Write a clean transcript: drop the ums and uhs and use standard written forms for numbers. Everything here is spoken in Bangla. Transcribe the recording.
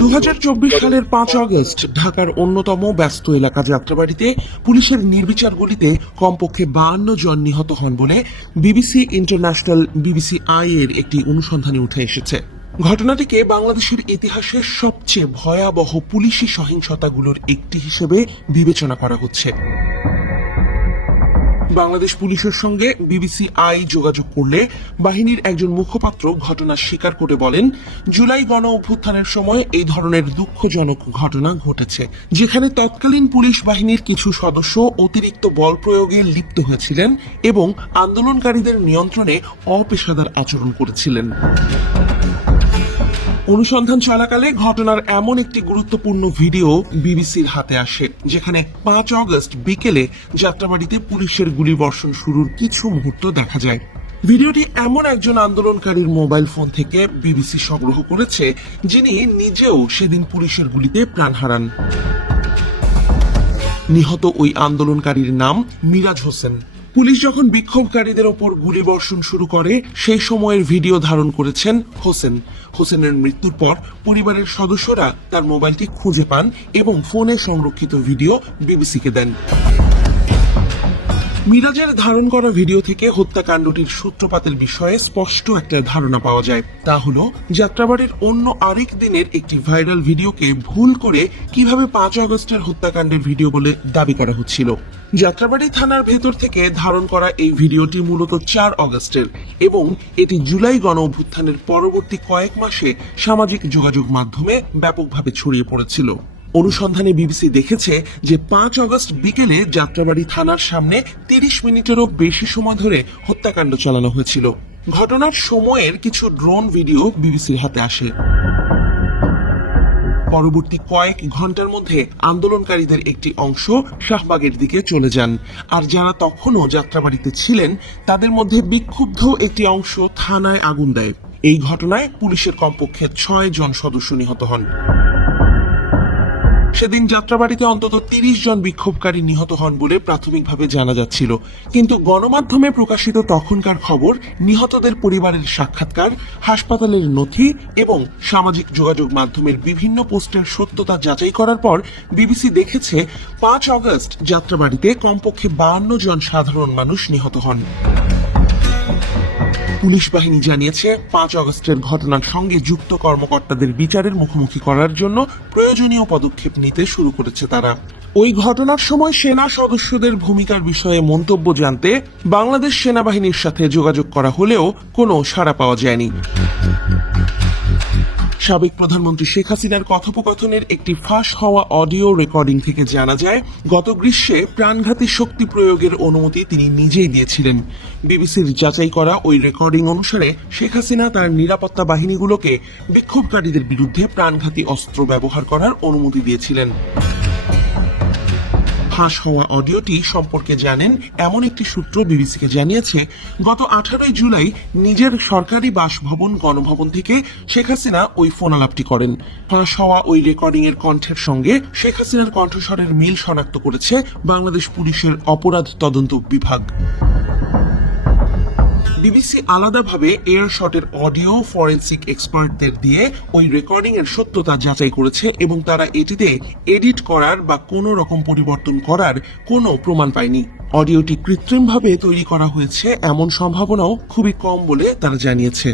2024 সালের 5 আগস্ট ঢাকার অন্যতম ব্যস্ত এলাকা যাত্রাবাড়িতে পুলিশের নির্বিচার গুলিতে কমপক্ষে 52 জন নিহত হন বলে বিবিসি ইন্টারন্যাশনাল বিবিসি আই এর একটি অনুসন্ধানে উঠে এসেছে। ঘটনাটিকে বাংলাদেশের ইতিহাসের সবচেয়ে ভয়াবহ পুলিশি সহিংসতাগুলোর একটি হিসেবে বিবেচনা করা হচ্ছে। বাংলাদেশ পুলিশের সঙ্গে বিবিসি আই যোগাযোগ করলে বাহিনীর একজন মুখপাত্র ঘটনা স্বীকার করে বলেন, জুলাই গণ অভ্যুত্থানের সময় এই ধরনের দুঃখজনক ঘটনা ঘটেছে, যেখানে তৎকালীন পুলিশ বাহিনীর কিছু সদস্য অতিরিক্ত বল প্রয়োগে লিপ্ত হয়েছিলেন এবং আন্দোলনকারীদের নিয়ন্ত্রণে অপেশাদার আচরণ করেছিলেন। অনুসন্ধান চলাকালে ঘটনার এমন একটি গুরুত্বপূর্ণ ভিডিও বিবিসির হাতে আসে, যেখানে 5 আগস্ট বিকেলে যাত্রাবাড়িতে পুলিশের গুলিবর্ষণ শুরুর কিছু মুহূর্ত দেখা যায়। ভিডিওটি এমন একজন আন্দোলনকারীর মোবাইল ফোন থেকে বিবিসি সংগ্রহ করেছে, যিনি নিজেও সেদিন পুলিশের গুলিতে প্রাণ হারান। নিহত ওই আন্দোলনকারীর নাম মিরাজ হোসেন। পুলিশ যখন বিক্ষোভকারীদের ওপর গুলিবর্ষণ শুরু করে সেই সময়ের ভিডিও ধারণ করেছেন হোসেন। হোসেনের মৃত্যুর পর পরিবারের সদস্যরা তার মোবাইলটি খুঁজে পান এবং ফোনে সংরক্ষিত ভিডিও বিবিসিকে দেন। মিরাজের ধারণ করা ভিডিও থেকে হত্যাকাণ্ডটির সূত্রপাতের বিষয়ে স্পষ্ট একটা ধারণা পাওয়া যায়। তা হলো যাত্রাবাড়ির অন্য আরেক দিনের একটি ভাইরাল ভিডিওকে ভুল করে কিভাবে 5 আগস্টের হত্যাকাণ্ডের ভিডিও বলে দাবি করা হচ্ছিল। যাত্রাবাড়ি থানার ভেতর থেকে ধারণ করা এই ভিডিওটি মূলত 4 আগস্টের এবং এটি জুলাই গণ অভ্যুত্থানের পরবর্তী কয়েক মাসে সামাজিক যোগাযোগ মাধ্যমে ব্যাপকভাবে ছড়িয়ে পড়েছিল। অনুসন্ধানে বিবিসি দেখেছে যে 5 আগস্ট বিকেলে যাত্রাবাড়ি থানার সামনে 30 মিনিটেরও বেশি সময় ধরে হত্যাকাণ্ড চালানো হয়েছিল। ঘটনার সময়ের কিছু ড্রোন ভিডিও বিবিসির হাতে আসে। পরবর্তী কয়েক ঘন্টার মধ্যে আন্দোলনকারীদের একটি অংশ শাহবাগের দিকে চলে যান, আর যারা তখনও যাত্রাবাড়িতে ছিলেন তাদের মধ্যে বিক্ষুব্ধ একটি অংশ থানায় আগুন দেয়। এই ঘটনায় পুলিশের কমপক্ষে 6 জন সদস্য নিহত হন। সেদিন যাত্রাবাড়িতে অন্তত 30 জন বিক্ষোভকারী নিহত হন বলে প্রাথমিকভাবে জানা যাচ্ছিল, কিন্তু গণমাধ্যমে প্রকাশিত তখনকার খবর, নিহতদের পরিবারের সাক্ষাৎকার, হাসপাতালের নথি এবং সামাজিক যোগাযোগ মাধ্যমের বিভিন্ন পোস্টের সত্যতা যাচাই করার পর বিবিসি দেখেছে 5 আগস্ট যাত্রাবাড়িতে কমপক্ষে 52 জন সাধারণ মানুষ নিহত হন। পুলিশ বাহিনী জানিয়েছে 5 আগস্টের ঘটনার সঙ্গে যুক্ত কর্মকর্তাদের বিচারের মুখোমুখি করার জন্য প্রয়োজনীয় পদক্ষেপ নিতে শুরু করেছে তারা। ওই ঘটনার সময় সেনা সদস্যদের ভূমিকার বিষয়ে মন্তব্য জানতে বাংলাদেশ সেনাবাহিনীর সাথে যোগাযোগ করা হলেও কোনো সাড়া পাওয়া যায়নি। সাবেক প্রধানমন্ত্রী শেখ হাসিনার কথোপকথনের একটি ফাঁস হওয়া অডিও রেকর্ডিং থেকে জানা যায়, গত গ্রীষ্মে প্রাণঘাতী শক্তি প্রয়োগের অনুমতি তিনি নিজেই দিয়েছিলেন। বিবিসির যাচাই করা ওই রেকর্ডিং অনুসারে শেখ হাসিনা তার নিরাপত্তা বাহিনীগুলোকে বিক্ষোভকারীদের বিরুদ্ধে প্রাণঘাতী অস্ত্র ব্যবহার করার অনুমতি দিয়েছিলেন। ফাঁস হওয়া অডিওটি সম্পর্কে জানেন এমন একটি সূত্র বিবিসিকে জানিয়েছে, গত 18 জুলাই নিজের সরকারি বাসভবন গণভবন থেকে শেখ হাসিনা ওই ফোনালাপটি করেন। ফাঁস হওয়া ওই রেকর্ডিং এর কণ্ঠের সঙ্গে শেখ হাসিনার কণ্ঠস্বরের মিল শনাক্ত করেছে বাংলাদেশ পুলিশের অপরাধ তদন্ত বিভাগ। বিবিসি আলাদাভাবে এয়ারশটের অডিও ফরেনসিক এক্সপার্টদের দিয়ে ওই রেকর্ডিং এর সত্যতা যাচাই করেছে এবং তারা এটিতে এডিট করার বা কোনো রকম পরিবর্তন করার কোনো প্রমাণ পায়নি। অডিওটি কৃত্রিমভাবে তৈরি করা হয়েছে এমন সম্ভাবনাও খুবই কম বলে তারা জানিয়েছে।